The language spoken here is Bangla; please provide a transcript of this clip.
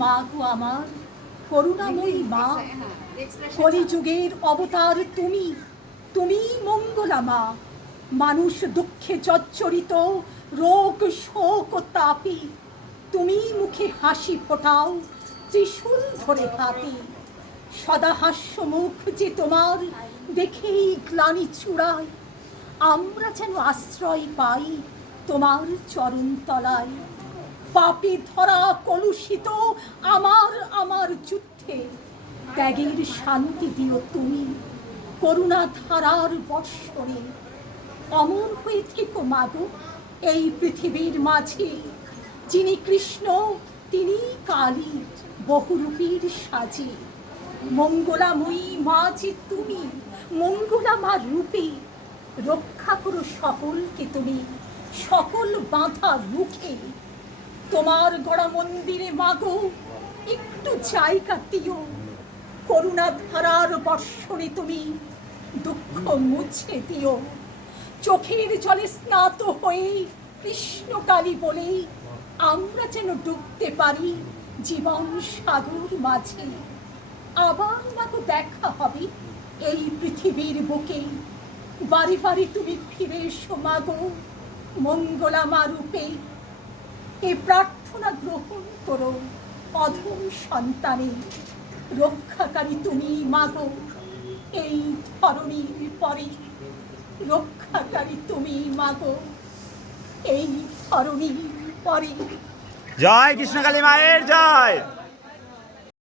মা গো আমার, করুণাময়ী মা কলিযুগের অবতার তুমি তুমি মঙ্গলা মা। মানুষ দুঃখে জর্জরিত রোগ শোক তাপে তুমি মুখে হাসি ফোটাও, ত্রিশূল ধরে হাতে সদা হাস্য মুখ যে তোমার, দেখেই গ্লানি চূড়ায়। আমরা যেন আশ্রয় পাই তোমার চরণ তলায় পাপে ধরা কলুষিত আমার আমার যুদ্ধে। ত্যাগের শান্তি দিও তুমি করুণা ধারার বর্ষণে। অমর হয়ে থেকো মাগো, এই পৃথিবীর মাঝে। যিনি কৃষ্ণ, তিনি কালী, বহুরূপীর সাজে। মঙ্গলাময়ী মা যে তুমি মঙ্গলা মা রূপে। রক্ষা করো সকলকে তুমি, সকল বাধা রুখে তোমার গড়া মন্দিরে মাগো, একটু জায়গা দিও। করুণা ধারার বর্ষণে তুমি দুঃখ মুছে দিও। চোখের জলে স্নাত হয়ে কৃষ্ণকালী বলে আমরা যেন ডুবতে পারি জীবন সাগর মাঝে। আবার মাগো দেখা হবে এই পৃথিবীর বুকে। বাড়ি বারে তুমি ফিরে এসো মাগো, মঙ্গলামা রূপে। এ প্রার্থনা গ্রহণ করো, অধম সন্তানে। রক্ষাকারী তুমি মাগো, এই ধরণীর পরে। রক্ষাকারী তুমি মাগো, এই ধরণীর পরে। জয় কৃষ্ণকালী মায়ের, জয়।